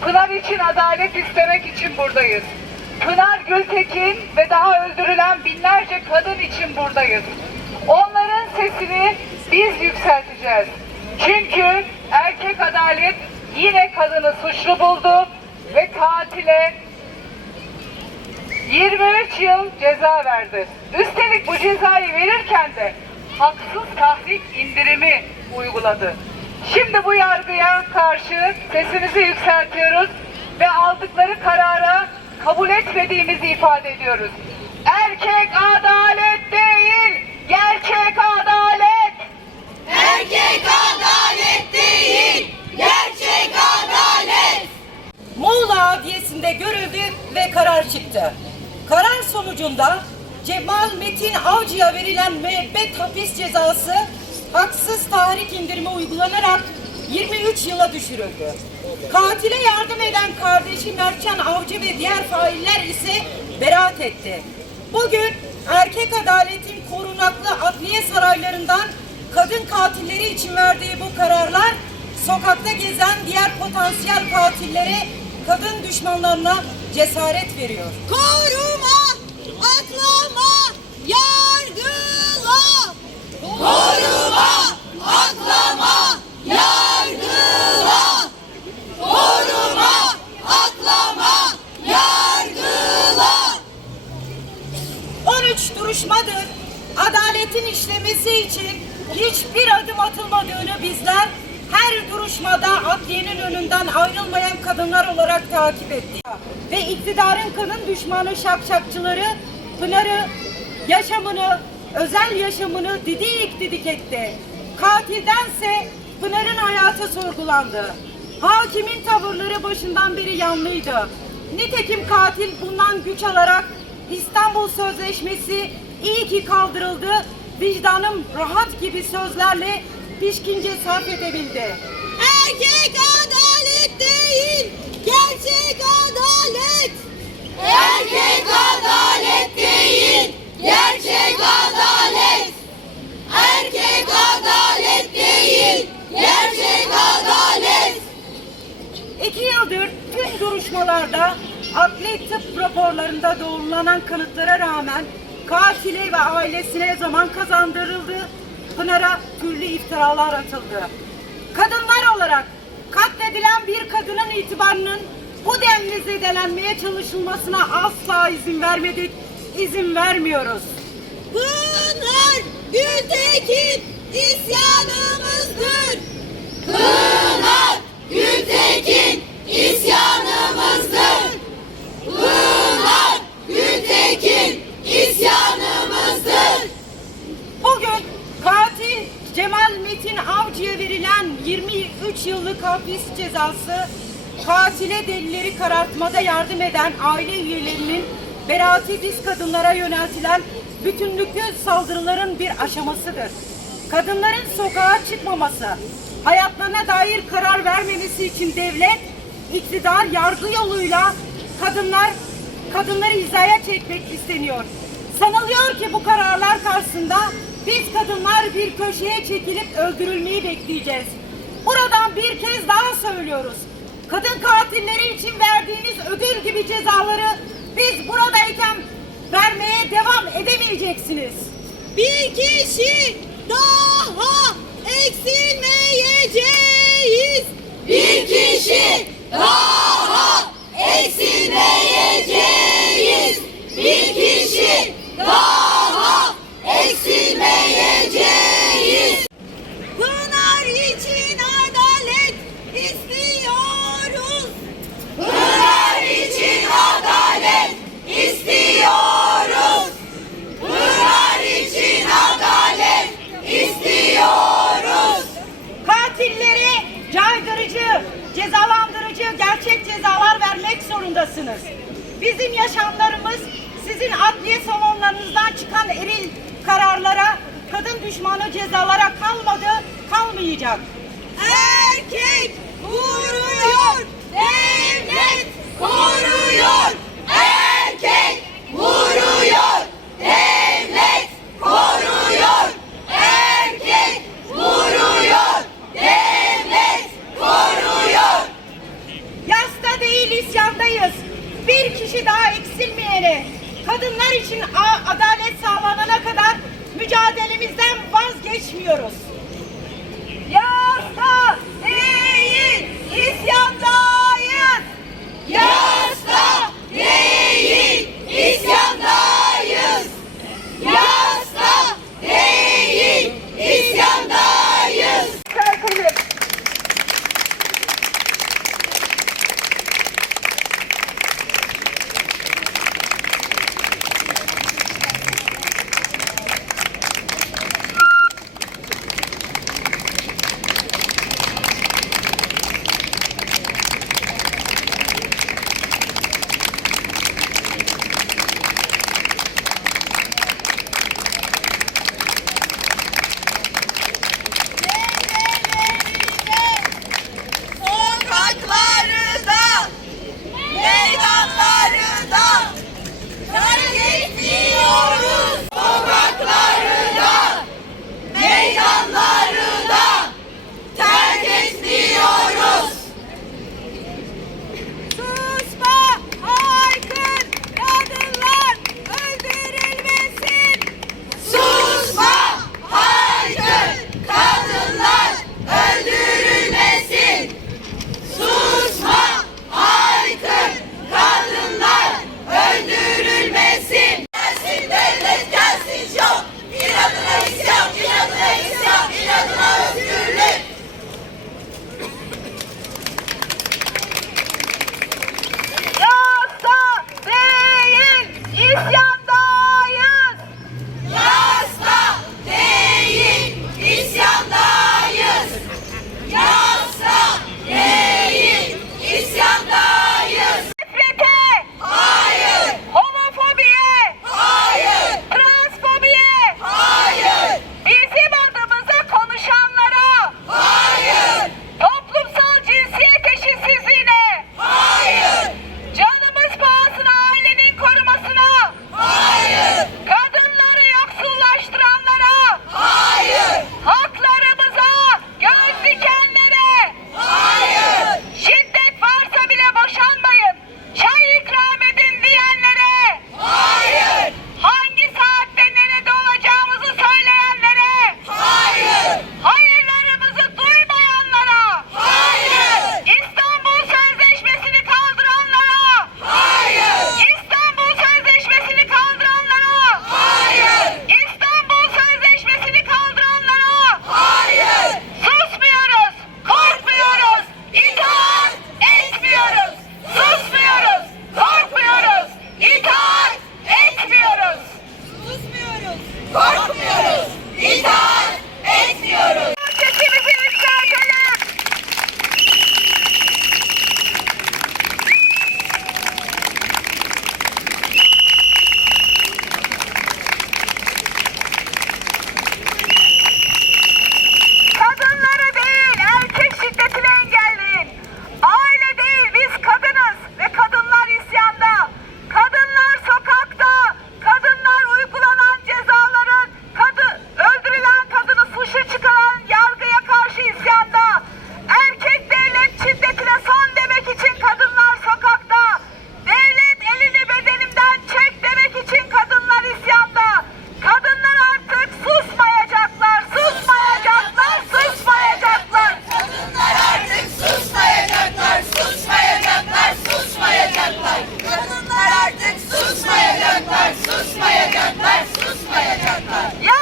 Pınar için adalet istemek için buradayız. Pınar Gültekin ve daha öldürülen binlerce kadın için buradayız. Onların sesini biz yükselteceğiz. Çünkü erkek adalet yine kadını suçlu buldu ve katile 23 yıl ceza verdi. Üstelik bu cezayı verirken de haksız tahrik indirimi uyguladı. Şimdi bu yargıya karşı sesimizi yükseltiyoruz ve aldıkları karara kabul etmediğimizi ifade ediyoruz. Erkek adalet değil, gerçek adalet. Erkek adalet değil, gerçek adalet. Muğla Adliyesi'nde görüldü ve karar çıktı. Karar sonucunda Metin Avcı'ya verilen müebbet hapis cezası haksız tahrik indirimi uygulanarak 23 yıla düşürüldü. Katile yardım eden kardeşi Mertcan Avcı ve diğer failler ise beraat etti. Bugün erkek adaletin korunaklı adliye saraylarından kadın katilleri için verdiği bu kararlar sokakta gezen diğer potansiyel katillere, kadın düşmanlarına cesaret veriyor. Koruma, yargıla. Koruma, aklama, yargıla. Koruma, aklama, yargıla. 13 duruşmadır. Adaletin işlemesi için hiçbir adım atılmadığını bizler her duruşmada adliyenin önünden ayrılmayan kadınlar olarak takip ettik. Ve iktidarın kadın düşmanı şakşakçıları Pınar'ı, yaşamını, özel yaşamını didik didik etti. Katildense Pınar'ın hayatı sorgulandı. Hakimin tavırları başından beri yanlıydı. Nitekim katil bundan güç alarak İstanbul Sözleşmesi iyi ki kaldırıldı. Vicdanım rahat gibi sözlerle pişkince sarf edebildi. Erkek adalet değil, gerçek adalet. Erkek adalet değil, gerçek adalet. Erkek adalet değil, gerçek adalet. İki yıldır tüm duruşmalarda adli tıp raporlarında doğrulanan kanıtlara rağmen katile ve ailesine zaman kazandırıldı. Pınar'a türlü iftiralar atıldı. Kadınlar olarak katledilen bir kadının itibarının bu denli zedelenmeye çalışılmasına asla izin vermedik, izin vermiyoruz. Pınar Gültekin isyanımızdır. Pınar Gültekin isyanımızdır. Pınar Gültekin isyanımızdır. Bugün katil Cemal Metin Avcı'ya verilen 23 yıllık hapis cezası katile delilleri karartmada yardım eden aile üyelerinin beraati biz kadınlara yöneltilen bütünlüklü saldırıların bir aşamasıdır. Kadınların sokağa çıkmaması, hayatlarına dair karar vermemesi için devlet, iktidar yargı yoluyla kadınlar kadınları hizaya çekmek isteniyor. Sanılıyor ki bu kararlar karşısında biz kadınlar bir köşeye çekilip öldürülmeyi bekleyeceğiz. Buradan bir kez daha söylüyoruz. Kadın katilleri için verdiğiniz ödül gibi cezaları biz buradayken vermeye devam edemeyeceksiniz. Bir kişi daha eksilmeyeceğiz. Bir kişi daha eksilmeyeceğiz. Bir kişi daha eksilmeyeceğiz. Pınar için adalet istiyoruz. Pınar için adalet istiyoruz. Pınar için adalet istiyoruz. Katillere caydırıcı, cezalandırıcı, gerçek cezalar vermek zorundasınız. Bizim yaşamlarımız sizin adliye salonlarınızdan çıkan eril kararlara, kadın düşmanı cezalara kalmadı, kalmayacak. Erkek vuruyor, devlet kadınlar susmayacaklar, susmayacaklar, susmayacaklar.